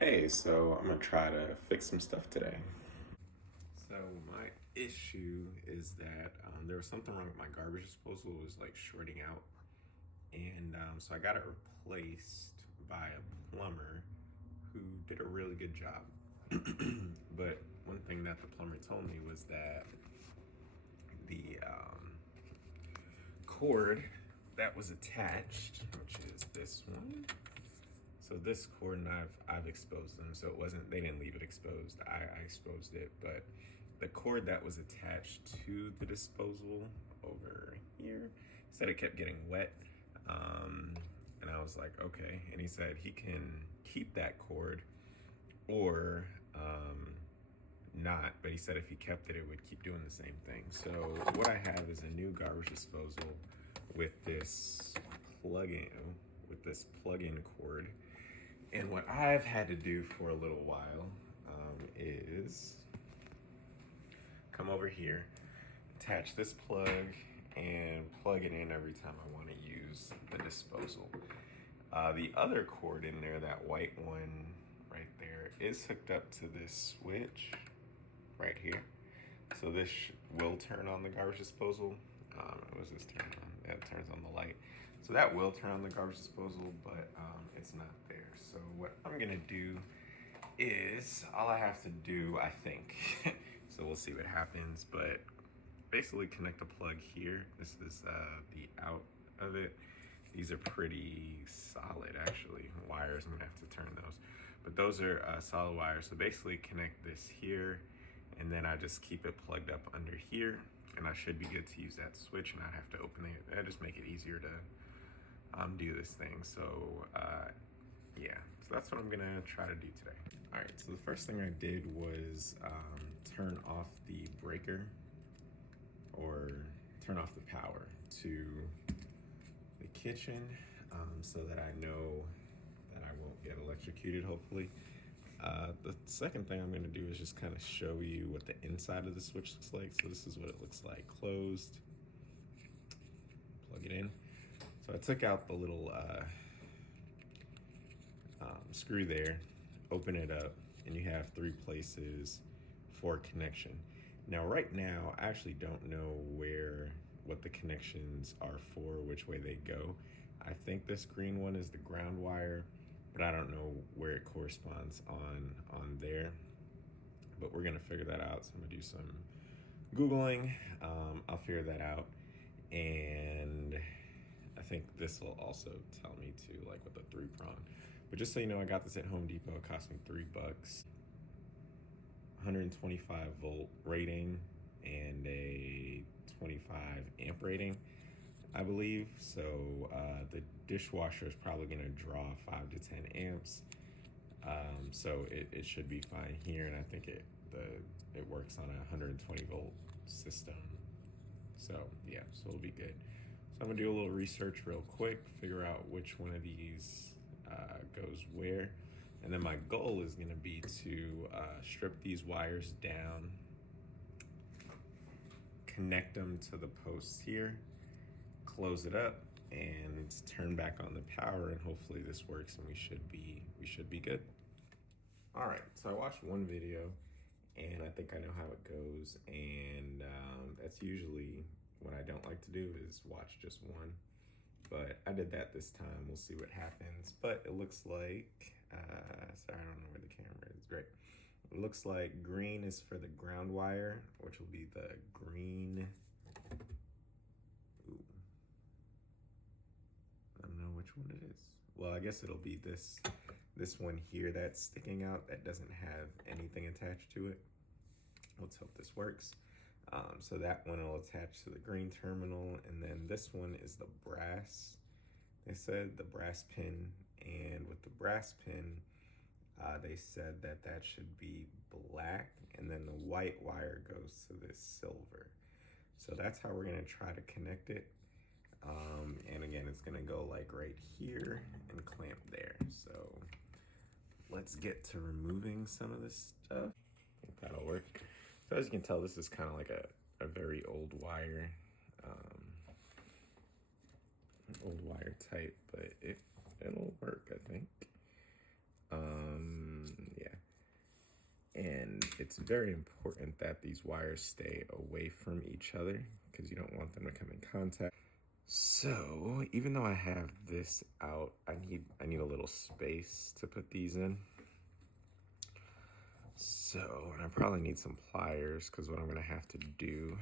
Hey, so I'm gonna try to fix some stuff today. So my issue is that there was something wrong with my garbage disposal. It was like shorting out, and so I got it replaced by a plumber who did a really good job. But one thing that the plumber told me was that the cord that was attached, which is this one. So this cord, and I've exposed them, so it wasn't, they didn't leave it exposed. I exposed it, but the cord that was attached to the disposal over here said it kept getting wet. And I was like, okay. And he said he can keep that cord or not, but he said if he kept it, it would keep doing the same thing. So what I have is a new garbage disposal with this plug-in plug-in cord. And what I've had to do for a little while is come over here, attach this plug, and plug it in every time I want to use the disposal. The other cord in there, that white one right there, is hooked up to this switch right here. So this will turn on the garbage disposal. Was this turned on? That turns on the light. So that will turn on the garbage disposal, but it's not there. So what I'm gonna do is, all I have to do, I think, so we'll see what happens, but basically connect the plug here. This is the out of it. These are pretty solid, actually. Wires, I'm gonna have to turn those. But those are solid wires. So basically connect this here, and then I just keep it plugged up under here, and I should be good to use that switch and not have to open it. That'll just make it easier to do this thing. So yeah, so that's what I'm gonna try to do today. All right, so the first thing I did was turn off the breaker, or turn off the power to the kitchen, so that I know that I won't get electrocuted, hopefully. The second thing I'm gonna do is just kind of show you what the inside of the switch looks like. So this is what it looks like closed. Plug it in. So I took out the little screw there, open it up, and you have 3 places for connection. Now, right now, I actually don't know what the connections are for, which way they go. I think this green one is the ground wire, but I don't know where it corresponds on there. But we're gonna figure that out. So I'm gonna do some Googling. I'll figure that out. And I think this will also tell me to, like, with the 3-prong. But just so you know, I got this at Home Depot. It cost me $3. 125 volt rating and a 25 amp rating, I believe. So the dishwasher is probably gonna draw 5 to 10 amps. So it should be fine here, and I think it works on a 120 volt system. So yeah, so it'll be good. So I'm gonna do a little research real quick, figure out which one of these goes where. And then my goal is gonna be to strip these wires down, connect them to the posts here, close it up, and turn back on the power, and hopefully this works and we should be good. All right, so I watched one video and I think I know how it goes, and that's usually what I don't like to do, is watch just one. But I did that this time. We'll see what happens. But it looks like, sorry, I don't know where the camera is. Great. It looks like green is for the ground wire, which will be the green. Ooh. I don't know which one it is. Well, I guess it'll be this one here that's sticking out that doesn't have anything attached to it. Let's hope this works. So that one will attach to the green terminal, and then this one is the brass. They said the brass pin, and with the brass pin, they said that should be black, and then the white wire goes to this silver. So that's how we're gonna try to connect it. And again, it's gonna go like right here and clamp there. So let's get to removing some of this stuff. I think that'll work. So as you can tell, this is kind of like a very old wire type, but it'll work, I think. it's very important that these wires stay away from each other because you don't want them to come in contact. So even though I have this out, I need a little space to put these in. So, and I probably need some pliers because what I'm gonna have to do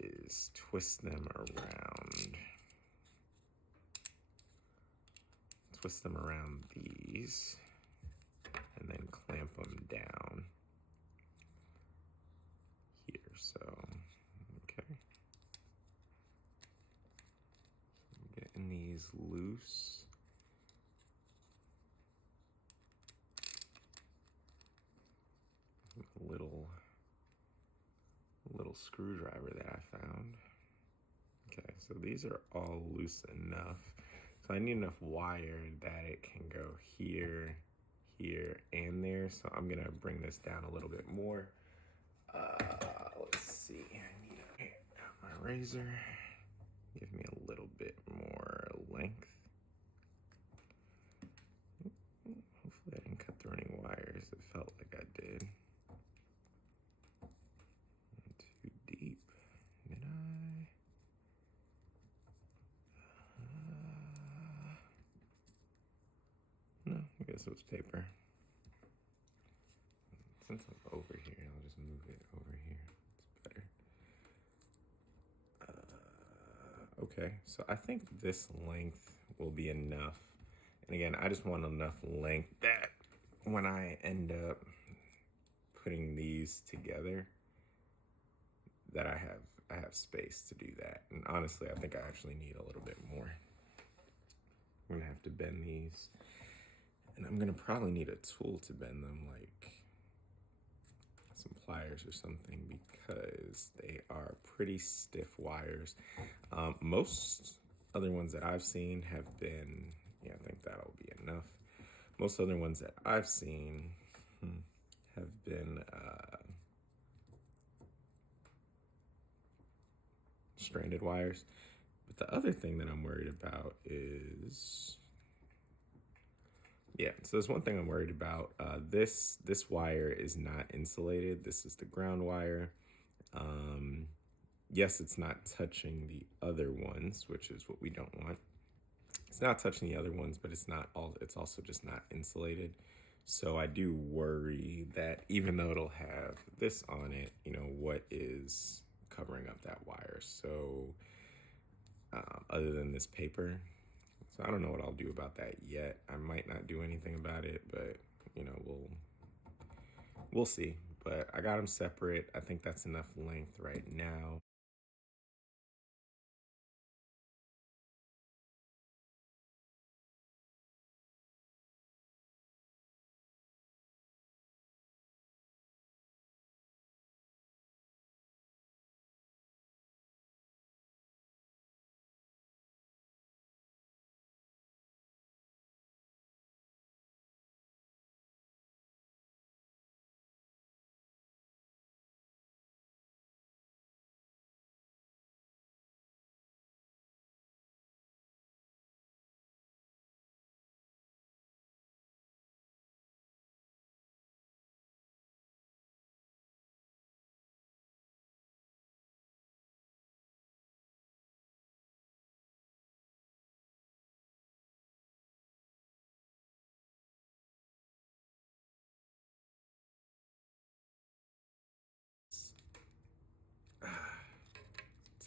is twist them around. Twist them around these and then clamp them down here. So, okay. Getting these loose. A little screwdriver that I found. Okay, so these are all loose enough. So I need enough wire that it can go here, here, and there. So I'm gonna bring this down a little bit more. Let's see, I need my razor. Give me a little bit more length. Hopefully I didn't cut through any wires. It felt like I did. Too deep, did I? No, I guess it was paper. Since I'm over here, I'll just move it over here. It's better. Okay, so I think this length will be enough. And again, I just want enough length that when I end up putting these together, that I have space to do that. And honestly, I think I actually need a little bit more. I'm gonna have to bend these, and I'm gonna probably need a tool to bend them, like some pliers or something, because they are pretty stiff wires. Most other ones that I've seen have been, yeah, I think that'll be enough. Most other ones that I've seen have been stranded wires. But the other thing that I'm worried about is, yeah, so there's one thing I'm worried about. This wire is not insulated. This is the ground wire. Yes, it's not touching the other ones, which is what we don't want. It's not touching the other ones, but it's also just not insulated. So I do worry that even though it'll have this on it, you know, what is covering up that wire? So other than this paper. So I don't know what I'll do about that yet. I might not do anything about it, but you know, we'll see. But I got them separate. I think that's enough length right now.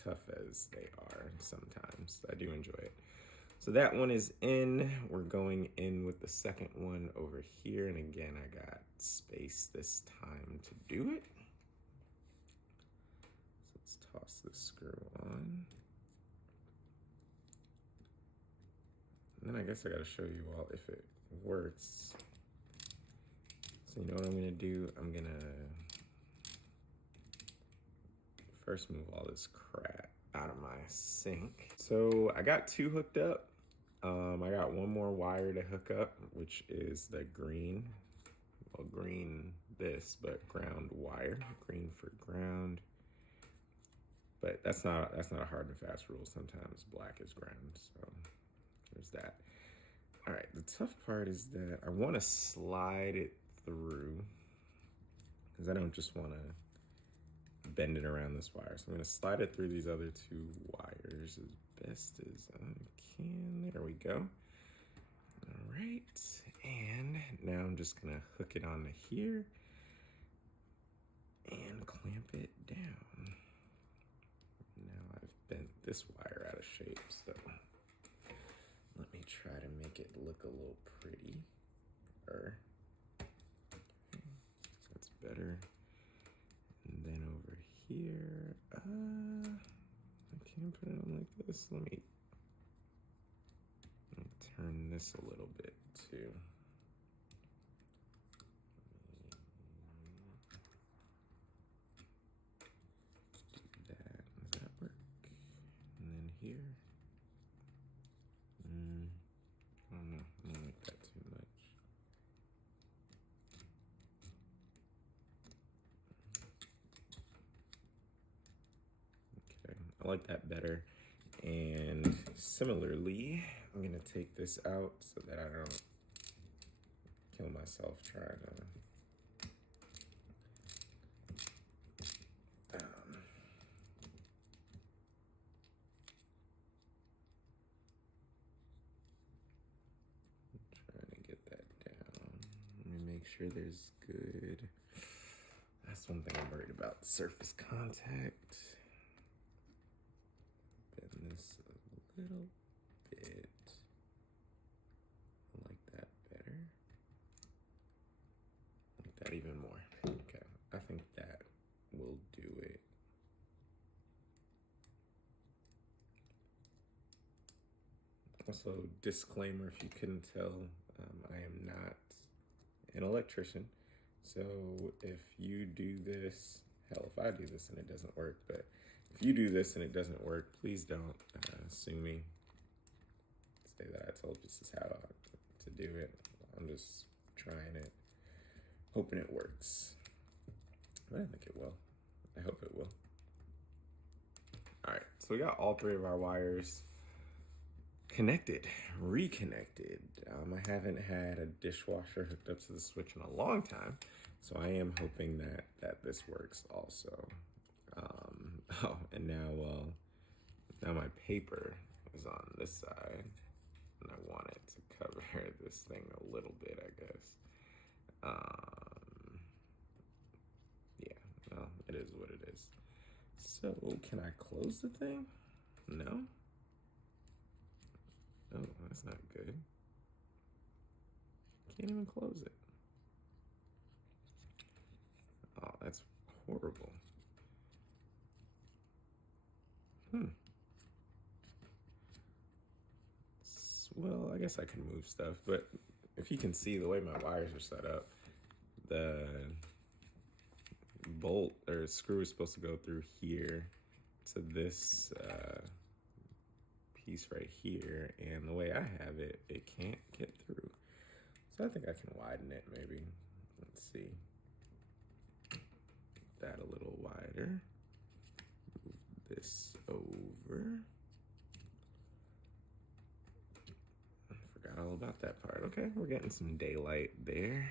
Tough as they are sometimes, I do enjoy it. So that one is in. We're going in with the second one over here. And again, I got space this time to do it. So let's toss this screw on. And then I guess I gotta show you all if it works. So you know what I'm gonna do? I'm gonna first move all this crap out of my sink. So I got two hooked up. I got one more wire to hook up, which is the green, well, green this, but ground wire, green for ground. But that's not a hard and fast rule. Sometimes black is ground, so there's that. All right, the tough part is that I want to slide it through, because I don't just want to bend it around this wire. So I'm going to slide it through these other two wires as best as I can. There we go. All right, and now I'm just going to hook it onto here and clamp it down. Now I've bent this wire out of shape, so let me try to make it look a little pretty. That's better. And then over here, I can't put it on like this. Let me turn this a little bit too. Do that. Does that work? And then here. I don't know. I don't like that too much. Okay, I like that better. And similarly, I'm gonna take this out so that I don't kill myself trying to get that down. Let me make sure there's good. That's one thing I'm worried about, surface contact. Bend this a little bit. I like that better. I like that even more. Okay, I think that will do it. Also, disclaimer, if you couldn't tell, I am not an electrician. So if you do this, hell, if I do this and it doesn't work, but if you do this and it doesn't work, please don't sue me. Say that I told you this is how to do it. I'm just trying it, hoping it works. But I think it will. I hope it will. All right, so we got all three of our wires connected, reconnected. I haven't had a dishwasher hooked up to the switch in a long time, so I am hoping that this works also. Oh, and now my paper is on this side, and I want it to cover this thing a little bit, I guess. Yeah, well, it is what it is. So, can I close the thing? No? Oh, that's not good. Can't even close it. Oh, that's horrible. Well, I guess I can move stuff, but if you can see the way my wires are set up, the bolt or screw is supposed to go through here to this piece right here, and the way I have it, it can't get through. So I think I can widen it maybe. Let's see. That a little wider. Move this over. I forgot all about that part. Okay, we're getting some daylight there.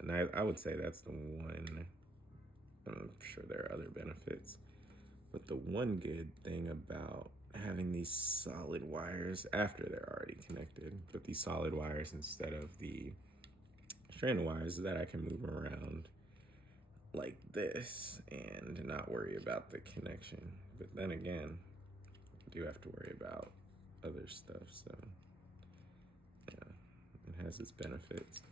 And I would say that's the one. I'm sure there are other benefits, but the one good thing about having these solid wires after they're already connected, but these solid wires instead of the strand wires, is that I can move around like this and not worry about the connection. But then again, I do have to worry about other stuff, so yeah, it has its benefits.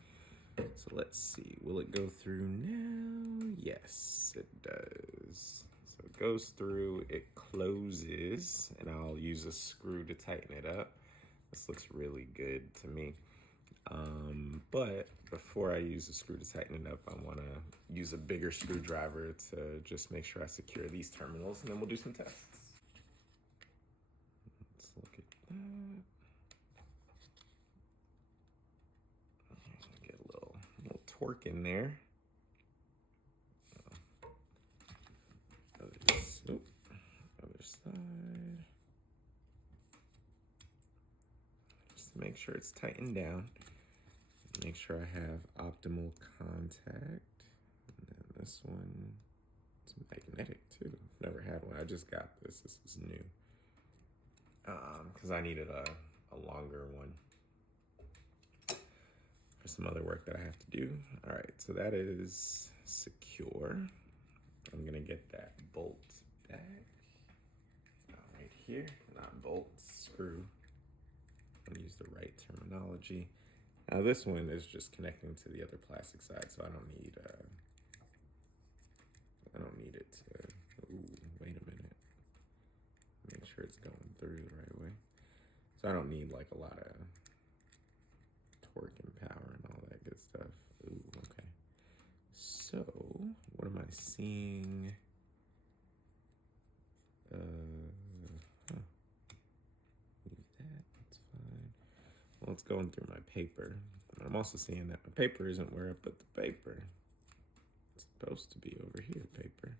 So let's see, will it go through now? Yes, it does. So it goes through, it closes, and I'll use a screw to tighten it up. This looks really good to me. But before I use a screw to tighten it up, I want to use a bigger screwdriver to just make sure I secure these terminals, and then we'll do some tests. Let's look at that. Get a little torque in there. Other side. Just to make sure it's tightened down. Make sure I have optimal contact. And then this one, it's magnetic too. Never had one. I just got this. This is new. Because I needed a longer one for some other work that I have to do. All right, so that is secure. I'm gonna get that bolt back. Right here, not bolt, screw. I'm gonna use the right terminology. Now this one is just connecting to the other plastic side, so I don't need it to, ooh, wait a minute. Make sure it's going through the right way. So I don't need like a lot of torque and power and all that good stuff. Ooh, okay. So what am I seeing? Leave that, that's fine. Well, it's going through my paper. I'm also seeing that my paper isn't where I put the paper. It's supposed to be over here, paper.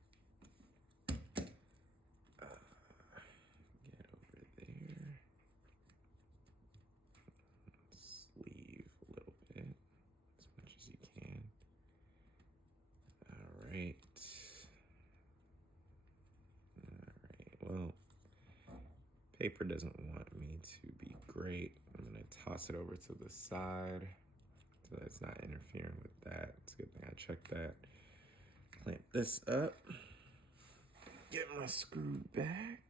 Get over there. Sleeve a little bit, as much as you can. All right. Well, paper doesn't want me to be great. I'm gonna toss it over to the side so that it's not interfering with that. It's a good thing I checked that. Clamp this up. Get my screw back.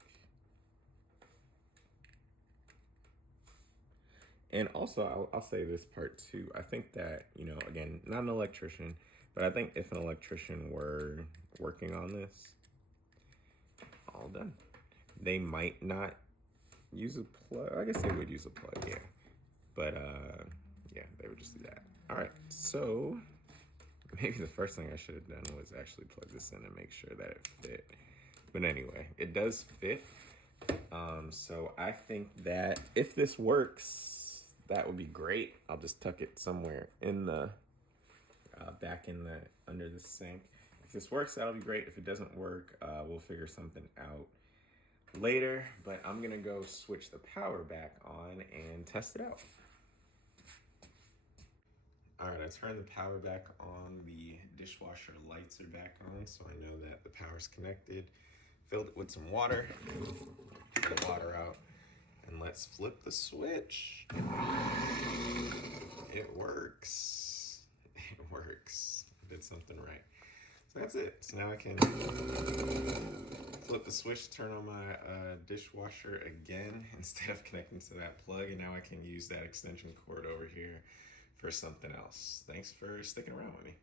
And also, I'll say this part too. I think that, you know, again, not an electrician, but I think if an electrician were working on this, all done. They might not use a plug. I guess they would use a plug, yeah. But yeah, they would just do that. All right, so maybe the first thing I should have done was actually plug this in and make sure that it fit. But anyway, it does fit. So I think that if this works, that would be great. I'll just tuck it somewhere in the back in the under the sink. If this works, that'll be great. If it doesn't work, we'll figure something out later. But I'm gonna go switch the power back on and test it out. All right, I turned the power back on. The dishwasher lights are back on, so I know that the power's connected. Filled it with some water. Get the water out, and let's flip the switch. It works. It works. I did something right. So that's it. So now I can flip the switch, turn on my dishwasher again instead of connecting to that plug, and now I can use that extension cord over here for something else. Thanks for sticking around with me.